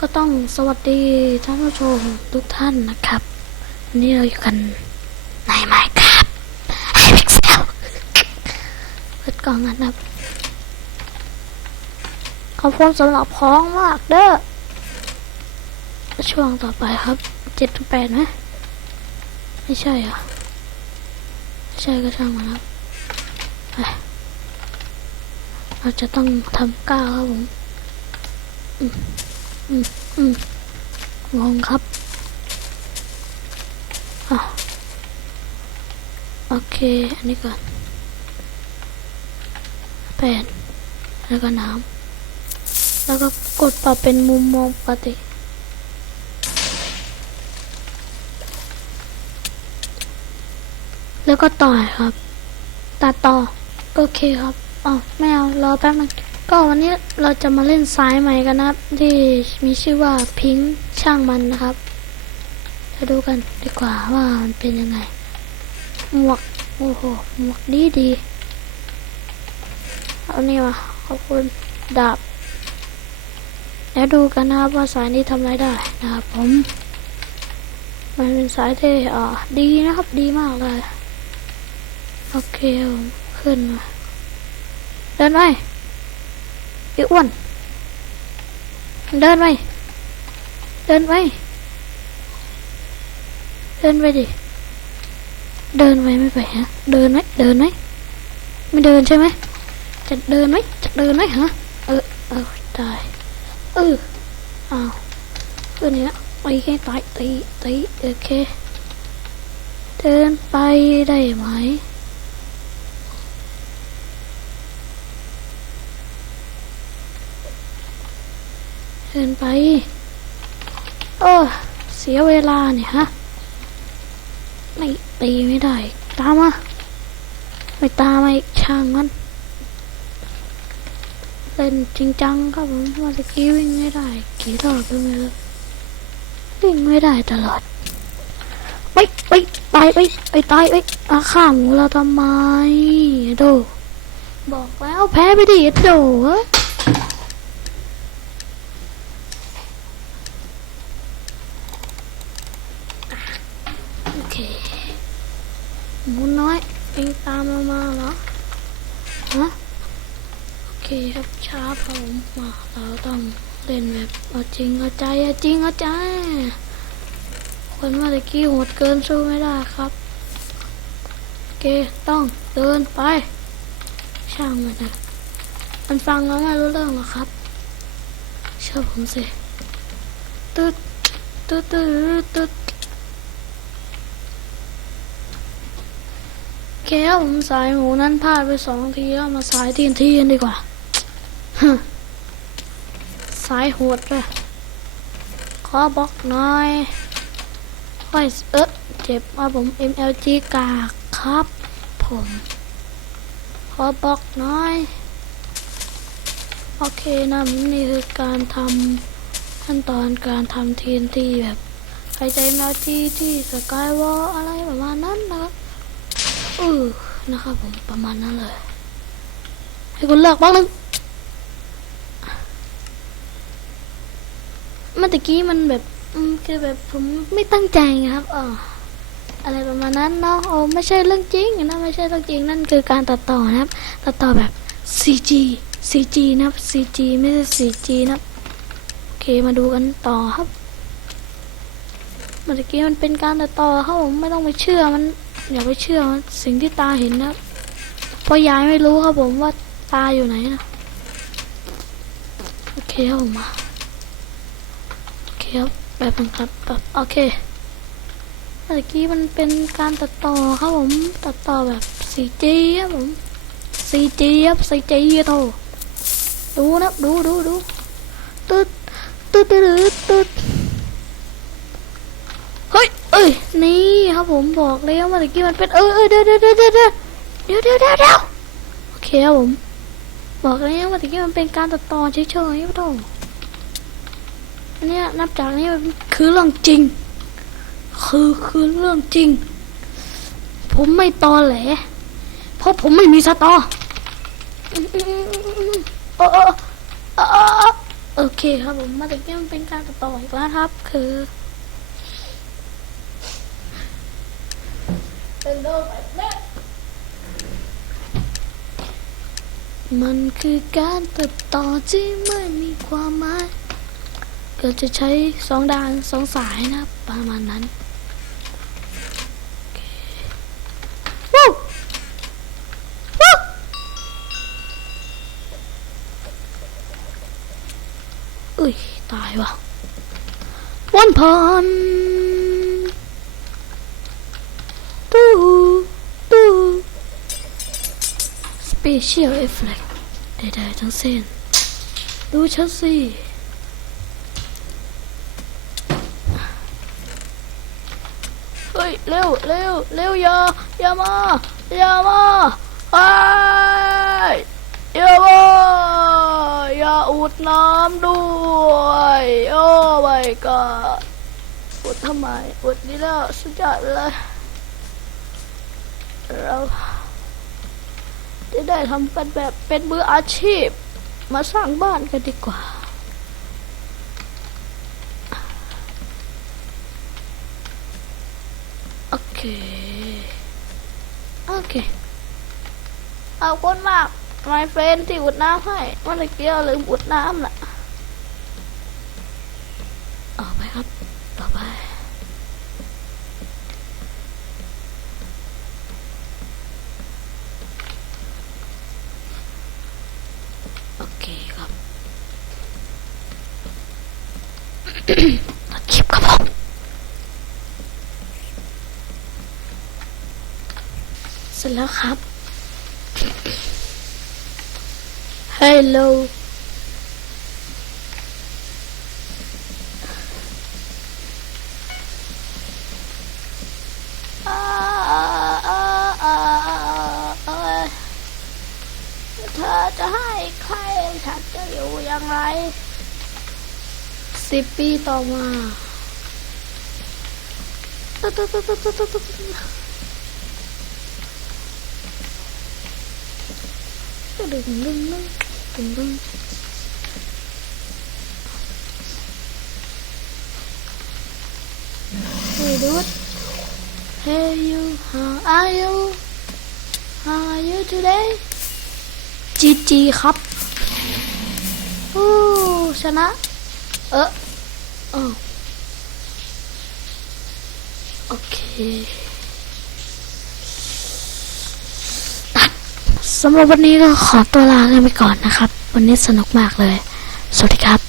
ก็ต้องสวัสดีท่านผู้ชมทุกท่านนะครับวันนี้เราอยู่กันในไมค์ครับไฮพิกเซลเปิดกล่องกันนะครับขอบคุณสำหรับพ้องมากเด้อช่วงต่อไปครับเจ็ดถึงแปดไหมไม่ใช่เหรอะไม่ใช่ก็ช่างมันครับเราจะต้องทำก้าวครับผม อืมงงครับอะโอเค อันนี้ก่อนแปดแล้วก็น้ำแล้วก็กดปรับเป็นมุมมองปกติแล้วก็ต่อครับตัดต่อโอเคครับอ๋อไม่เอารอแป๊บนึง ก็วันนี้เราจะมาเล่นสายใหม่กันนะครับ ที่มีชื่อว่าพิงช่างมันนะครับจะดูกันดีกว่าว่ามันเป็นยังไง หมวก โอ้โห หมวกดีดีเอานี่มาขอบคุณดาบแล้วดูกันนะครับว่าสายนี้ทำอะไรได้นะครับผม มันเป็นสายที่อ่าดีนะครับดีมากเลย โอเคผมขึ้นมาเดินไป ไอ้อ้วนเดินไปเดินไปเดินไปดิ เดินไปไม่ไปฮะ เดินไหมเดินไหมไม่เดินใช่ไหมจะเดินไหมจะเดินไหมฮะ เออ เออตาย เอออ้าวตัวเนี้ยไปแค่ตายตีตีโอเค เดินไปได้ไหม เดินไปโอ้เสียเวลาเนี่ยฮะ ไม่ตีไม่ได้ ตามมาไม่ตามมาอีกช่างมันเล่นจริงจังครับผมว่าตะกี้วิ่งไม่ได้ กี่รอบก็ไม่รู้วิ่งไม่ได้ตลอดไปไปตายไปไปตายไปอาข้ามเราทำไมโดบอกแล้วแพ้ไปดิโด เอ้ยโอเคหมูน้อยเองตามเรามาเหรอฮะโอเคครับช้าผมมาเราต้องเล่นแบบเอาจริงเอาใจเอาจริงเอาใจ คนเมื่อตะกี้โหดเกินสู้ไม่ได้ครับโอเคต้องเดินไป ช่างมันนะมันฟังแล้วไม่รู้เรื่องหรอครับเชื่อผมสิตึ๊ดตึ๊ดตึ๊ดตึ๊ด โอ เคครับผมสายหมูนั้นพลาดไปสองทีแล้วมาสายทีนทีกันดีกว่าฮึสายโหดเลยขอบล็อกหน่อยค่อยเอ๊ะเจ็บว่าผม MLG กากครับ ผม ขอบล็อกหน่อย โอเคนะนี่คือการทำขั้นตอนการทำ TNT แบบหายใจ MLG ที่สกายวอลอะไรประมาณนั้นนะครับ เออนะครับผมประมาณนั้นเลย ให้คุณเลือกบ้างนึงเมื่อกี้มันแบบคือแบบผมไม่ตั้งใจครับเอออะไรประมาณนั้นเนาะโอ้ไม่ใช่เรื่องจริงนะไม่ใช่เรื่องจริงนั่นคือการตัดต่อนะครับ ตัดต่อแบบ CG CG นะครับ CG ไม่ใช่ CG นะครับโอเคมาดูกันต่อครับเมื่อกี้มันเป็นการตัดต่อครับผมไม่ต้องไปเชื่อมัน อย่าไปเชื่อสิ่งที่ตาเห็นนะเพราะยายไม่รู้ครับผมว่าตาอยู่ไหนนะโอเคครับผมมาโอเคครับแบบนึงครับแบบโอเคเมื่อกี้มันเป็นการตัดต่อครับผมตัดต่อแบบ 4G ครับผม 4G ครับ 4G โถดูนะดูดูดูตึ๊ดตึ๊ดตึ๊ดตึ๊ดเฮ้ยเอ้ยนี่ ครับผมบอกแล้วเมื่อกี้มันเป็นเออเออเดี๋ยวเดี๋ยวเดี๋ยวเดี๋ยวเดี๋ยวเดี๋ยวเดี๋ยวเดี๋ยวโอเคครับผม บอกแล้วเมื่อกี้มันเป็นการตัดต่อเฉยๆครับทุกอันเนี้ยนับจากนี้มันคือเรื่องจริง คือคือเรื่องจริง ผมไม่ตอแหลเพราะผมไม่มีสตออืมอืมอืมอืมเออเออเออเออโอเคครับผมมาถึงนี่มันเป็นการตัดต่ออีกแล้วครับ คือเป็นโลกแบบนี้ มันคือการตัดต่อที่ไม่มีความหมาย ก็จะใช้สองด่านสองสายนะครับประมาณนั้นโอเควู้วู้อุ้ย ตายว่ะวันพันตู้ตู้สเปเชียลเอฟเฟกใดๆทั้งสิ้น ดูฉันสิเฮ้ย เร็วเร็วเร็วอย่าอย่ามาอย่ามาไอ้ยอย่ามาอย่าอุดน้ำด้วยโอ้ my god อุดทำไมอุดนี่แล้วสุดยอดเลยเรา จะได้ทำกันแบบเป็นมืออาชีพ มาสร้างบ้านกันดีกว่า โอเค โอเค เอาคนมาก my friend ที่อุดน้ำให้เมื่อกี้ลืมอุดน้ำน่ะอกไปครับ ต่อไป โอ เคครับตัดคลิปครับผมเสร็จแล้วครับ Hello อยู่อย่างไรสิบปีต่อมาตุ๊ดตุ๊ดตุ๊ดตุ๊ดตุ๊ดตุ๊ดตุ๊ดดึงดึงดึงดึงดึง Hey dude Hey you how are you How are you today จีจีครับ ชนะ เออโออโอเคสำหรับวันนี้ก็ขอตัวลากันไปก่อนนะครับ วันนี้สนุกมากเลย สวัสดีครับ